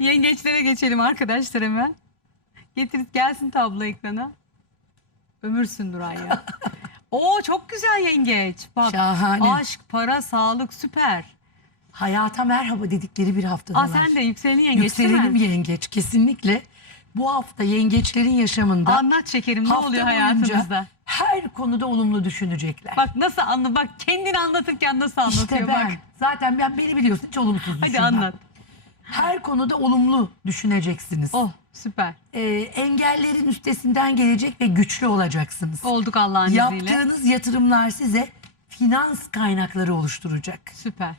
Yengeçlere geçelim arkadaşlar hemen. Getir gelsin tablo ekrana. Ömürsün Nuray ya. Oo çok güzel yengeç. Bak Şahane. aşk, para, sağlık süper. Hayata merhaba dedikleri bir haftalar. Aa sen de yükselenin yengeç değil Yükselenim mi? yengeç kesinlikle. Bu hafta yengeçlerin yaşamında Anlat şekerim ne hafta oluyor boyunca hayatınızda? her konuda olumlu düşünecekler. Bak nasıl anla bak kendini anlatırken nasıl anlatıyor işte ben. bak. Zaten ben beni biliyorsun hiç olumsuz Hadi düşünmem. anlat. Her konuda olumlu düşüneceksiniz. Oh süper. Ee, engellerin üstesinden gelecek ve güçlü olacaksınız. Olduk Allah'ın izniyle. Yaptığınız yatırımlar size finans kaynakları oluşturacak. Süper.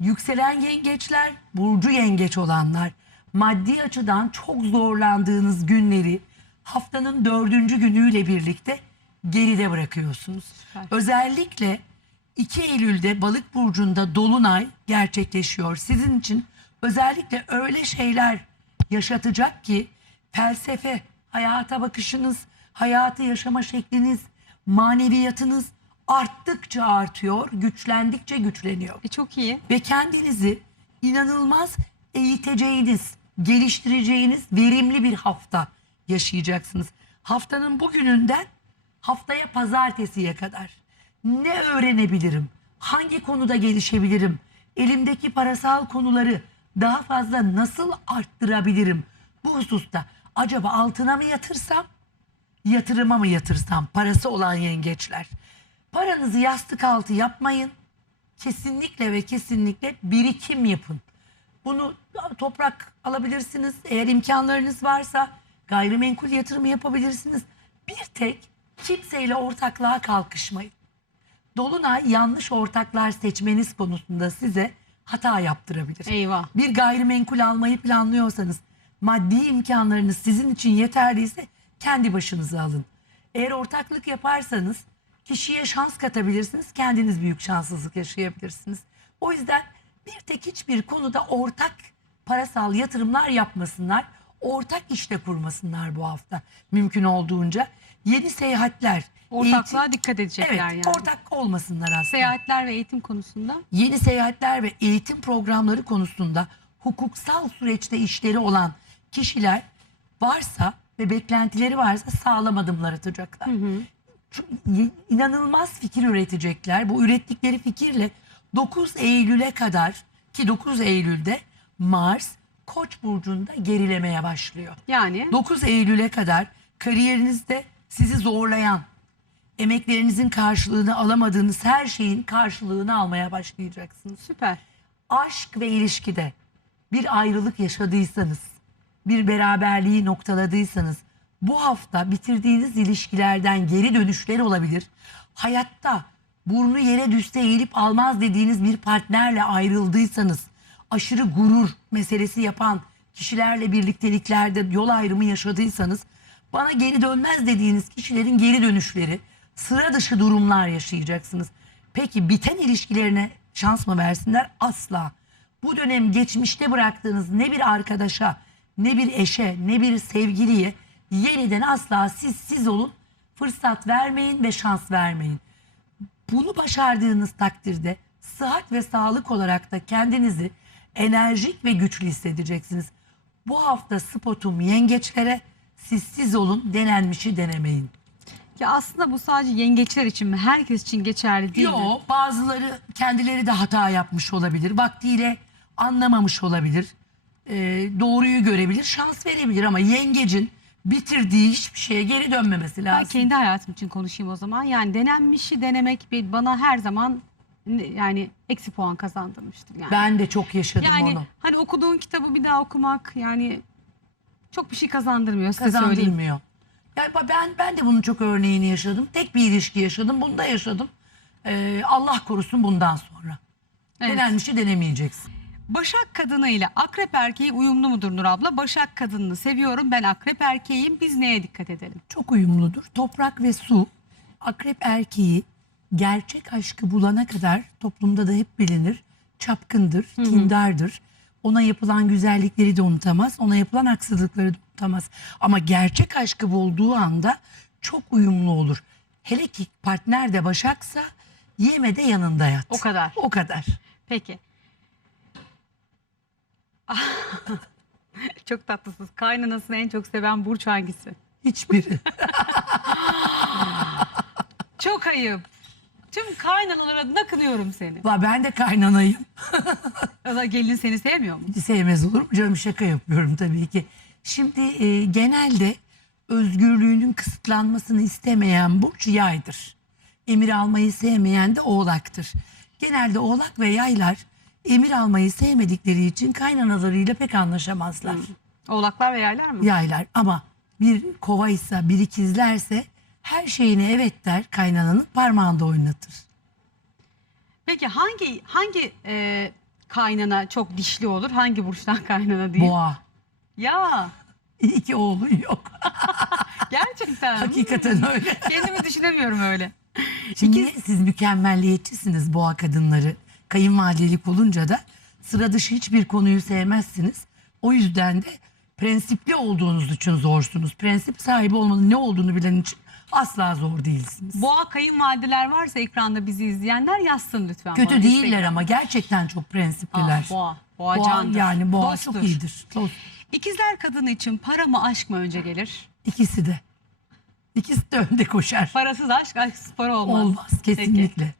Yükselen yengeçler, burcu yengeç olanlar, maddi açıdan çok zorlandığınız günleri haftanın dördüncü günüyle birlikte geride bırakıyorsunuz. Süper. Özellikle 2 Eylül'de balık burcunda dolunay gerçekleşiyor. Sizin için özellikle öyle şeyler yaşatacak ki felsefe, hayata bakışınız, hayatı yaşama şekliniz, maneviyatınız arttıkça artıyor, güçlendikçe güçleniyor E çok iyi. ve kendinizi inanılmaz eğiteceğiniz, geliştireceğiniz verimli bir hafta yaşayacaksınız. Haftanın bugününden haftaya pazartesiye kadar ne öğrenebilirim? Hangi konuda gelişebilirim? Elimdeki parasal konuları daha fazla nasıl arttırabilirim? Bu hususta acaba altına mı yatırsam, yatırıma mı yatırsam? Parası olan yengeçler. Paranızı yastık altı yapmayın kesinlikle ve kesinlikle birikim yapın. Bunu toprak alabilirsiniz. Eğer imkanlarınız varsa gayrimenkul yatırımı yapabilirsiniz. Bir tek kimseyle ortaklığa kalkışmayın. Dolunay yanlış ortaklar seçmeniz konusunda size hata yaptırabilir. Eyvah. Bir gayrimenkul almayı planlıyorsanız maddi imkanlarınız sizin için yeterliyse kendi başınıza alın. Eğer ortaklık yaparsanız kişiye şans katabilirsiniz. Kendiniz büyük şanssızlık yaşayabilirsiniz. O yüzden bir tek hiçbir konuda ortak parasal yatırımlar yapmasınlar. Ortak işte kurmasınlar bu hafta mümkün olduğunca. Yeni seyahatler, Ortaklığa eğitim- dikkat edecekler evet, yani. ortak olmasınlar aslında Seyahatler ve eğitim konusunda. yeni seyahatler ve eğitim programları konusunda hukuksal süreçte işleri olan kişiler varsa ve beklentileri varsa sağlam adımlar atacaklar. Şu- y- inanılmaz fikir üretecekler. Bu ürettikleri fikirle 9 Eylül'e kadar ki 9 Eylül'de Mars Koç burcunda gerilemeye başlıyor. Yani 9 Eylül'e kadar kariyerinizde sizi zorlayan, emeklerinizin karşılığını alamadığınız her şeyin karşılığını almaya başlayacaksınız. süper. Aşk ve ilişkide bir ayrılık yaşadıysanız, bir beraberliği noktaladıysanız, bu hafta bitirdiğiniz ilişkilerden geri dönüşler olabilir. Hayatta burnu yere düşse eğilip almaz dediğiniz bir partnerle ayrıldıysanız, aşırı gurur meselesi yapan kişilerle birlikteliklerde yol ayrımı yaşadıysanız, bana geri dönmez dediğiniz kişilerin geri dönüşleri, sıra dışı durumlar yaşayacaksınız. Peki biten ilişkilerine şans mı versinler? Asla. Bu dönem geçmişte bıraktığınız ne bir arkadaşa, ne bir eşe, ne bir sevgiliye yeniden asla siz siz olun. Fırsat vermeyin ve şans vermeyin. Bunu başardığınız takdirde sıhhat ve sağlık olarak da kendinizi enerjik ve güçlü hissedeceksiniz. Bu hafta spotum yengeçlere siz siz olun denenmişi denemeyin. Ya aslında bu sadece yengeçler için mi? Herkes için geçerli değil mi? Yo bazıları kendileri de hata yapmış olabilir. Vaktiyle anlamamış olabilir. Ee, doğruyu görebilir, şans verebilir ama yengecin bitirdiği hiçbir şeye geri dönmemesi Ben lazım. kendi hayatım için konuşayım o zaman. Yani denenmişi denemek bir- bana her zaman ne- yani eksi puan kazandırmıştır yani. Ben de çok yaşadım yani onu. hani okuduğun kitabı bir daha okumak yani çok bir şey kazandırmıyor size söyleyeyim. Kazandırmıyor. Yani ben ben de bunun çok örneğini yaşadım. Tek bir ilişki yaşadım. Bunu da yaşadım. Ee, Allah korusun bundan sonra. Evet. Denenmişi denemeyeceksin. Başak kadını ile akrep erkeği uyumlu mudur Nur abla? Başak kadınını seviyorum. Ben akrep erkeğiyim. Biz neye dikkat edelim? çok uyumludur. Toprak ve su akrep erkeği gerçek aşkı bulana kadar toplumda da hep bilinir. Çapkındır, kindardır. Ona yapılan güzellikleri de unutamaz. Ona yapılan haksızlıkları da unutamaz. Ama gerçek aşkı bulduğu anda çok uyumlu olur. Hele ki partner de başaksa yeme de yanında yat. O kadar. O kadar. Peki. Çok tatlısınız. Kaynanasını en çok seven burç hangisi? Hiçbiri. Çok ayıp. Tüm kaynanalar adına kınıyorum seni. Va ben de kaynanayım. Ama gelin seni sevmiyor mu? Sevmez olur mu canım şaka yapıyorum tabii ki. Şimdi e, genelde özgürlüğünün kısıtlanmasını istemeyen burç yaydır. Emir almayı sevmeyen de oğlaktır. Genelde oğlak ve yaylar emir almayı sevmedikleri için kaynanalarıyla pek anlaşamazlar. Oğlaklar ve yaylar mı? Yaylar ama bir kovaysa bir ikizlerse her şeyine evet der kaynananın parmağında oynatır. Peki hangi hangi e, kaynana çok dişli olur? Hangi burçtan kaynana değil? Boğa. Ya İki oğlu yok. gerçekten. Hakikaten öyle. Kendimi düşünemiyorum öyle. Şimdi niye siz mükemmelliyetçisiniz boğa kadınları. Kayınvalidelik olunca da sıra dışı hiçbir konuyu sevmezsiniz. O yüzden de prensipli olduğunuz için zorsunuz. Prensip sahibi olmanın ne olduğunu bilen için asla zor değilsiniz. Boğa kayınvalideler varsa ekranda bizi izleyenler yazsın lütfen. Kötü bana. değiller Instagram. ama gerçekten çok Aa, prensipliler. boğa. Boğa, Boğa candır. yani boğa Dosttur. çok iyidir. Dost. İkizler kadını için para mı aşk mı önce gelir? İkisi de. İkisi de önde koşar. Parasız aşk, aşksız para olmaz. Olmaz kesinlikle.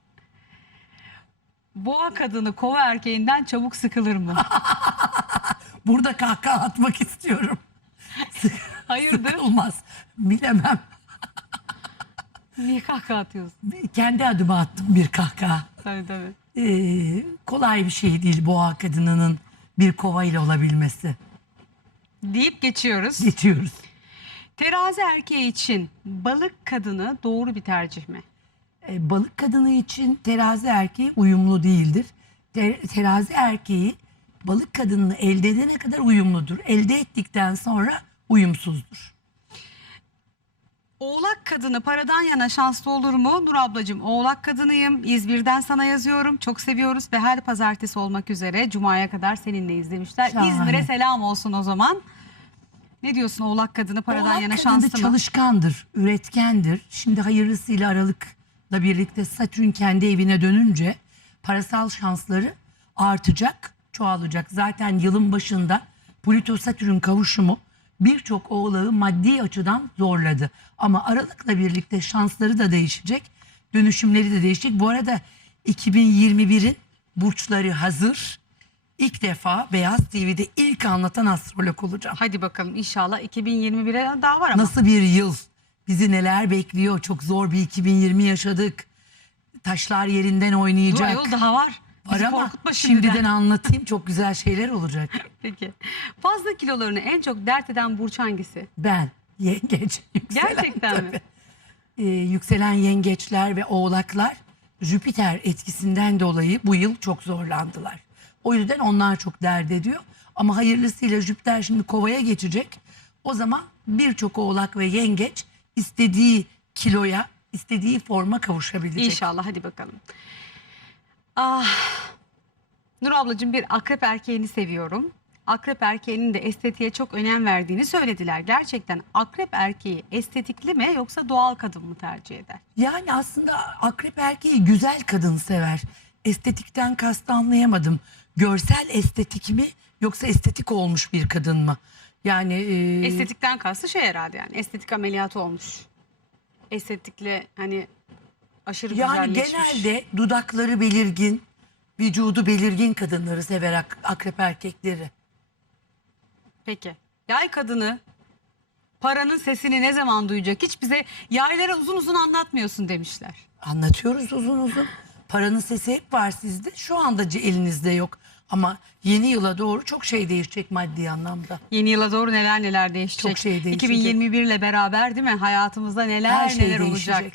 Boğa kadını kova erkeğinden çabuk sıkılır mı? Burada kahkaha atmak istiyorum. Hayırdır? Sıkılmaz. Bilemem. Niye kahkaha atıyorsun? Kendi adıma attım bir kahkaha. Tabii tabii. Ee, kolay bir şey değil boğa kadınının bir kova ile olabilmesi. Deyip geçiyoruz. Geçiyoruz. Terazi erkeği için balık kadını doğru bir tercih mi? Ee, balık kadını için terazi erkeği uyumlu değildir. Te- terazi erkeği balık kadınını elde edene kadar uyumludur. Elde ettikten sonra uyumsuzdur. Oğlak kadını paradan yana şanslı olur mu? Nur ablacığım oğlak kadınıyım. İzmir'den sana yazıyorum. Çok seviyoruz ve her pazartesi olmak üzere Cuma'ya kadar seninleyiz demişler. Şahane. İzmir'e selam olsun o zaman. Ne diyorsun oğlak kadını paradan Oğlak yana kadını şanslı mı? çalışkandır, üretkendir. Şimdi hayırlısıyla Aralık'la birlikte Satürn kendi evine dönünce parasal şansları artacak, çoğalacak. Zaten yılın başında Plüto-Satürn kavuşumu birçok oğlağı maddi açıdan zorladı. Ama Aralık'la birlikte şansları da değişecek, dönüşümleri de değişecek. Bu arada 2021'in burçları hazır. İlk defa Beyaz TV'de ilk anlatan astrolog olacağım. Hadi bakalım inşallah 2021'e daha var ama. Nasıl bir yıl? Bizi neler bekliyor? Çok zor bir 2020 yaşadık. Taşlar yerinden Dur oynayacak. ayol daha var. Bizi ama korkutma şimdiden. şimdiden anlatayım çok güzel şeyler olacak. Peki. Fazla kilolarını en çok dert eden burç hangisi? Ben yengeç. Yükselen, Gerçekten mi? tabii. Ee, yükselen yengeçler ve oğlaklar Jüpiter etkisinden dolayı bu yıl çok zorlandılar. O yüzden onlar çok dert ediyor. Ama hayırlısıyla Jüpiter şimdi kovaya geçecek. O zaman birçok oğlak ve yengeç istediği kiloya, istediği forma kavuşabilecek. İnşallah hadi bakalım. Ah. Nur ablacığım bir akrep erkeğini seviyorum. Akrep erkeğinin de estetiğe çok önem verdiğini söylediler. Gerçekten akrep erkeği estetikli mi yoksa doğal kadın mı tercih eder? Yani aslında akrep erkeği güzel kadın sever. Estetikten kastı anlayamadım. Görsel estetik mi yoksa estetik olmuş bir kadın mı? Yani e, Estetikten kastı şey herhalde yani estetik ameliyatı olmuş. Estetikle hani aşırı yani güzelleşmiş. genelde dudakları belirgin, vücudu belirgin kadınları sever ak- akrep erkekleri. Peki. Yay kadını paranın sesini ne zaman duyacak? Hiç bize yaylara uzun uzun anlatmıyorsun demişler. Anlatıyoruz uzun uzun. Paranın sesi hep var sizde. Şu anda c- elinizde yok. Ama yeni yıla doğru çok şey değişecek maddi anlamda. Yeni yıla doğru neler neler değişecek. Çok şey değişecek. 2021 ile beraber değil mi? Hayatımızda neler Her şey neler değişecek. olacak.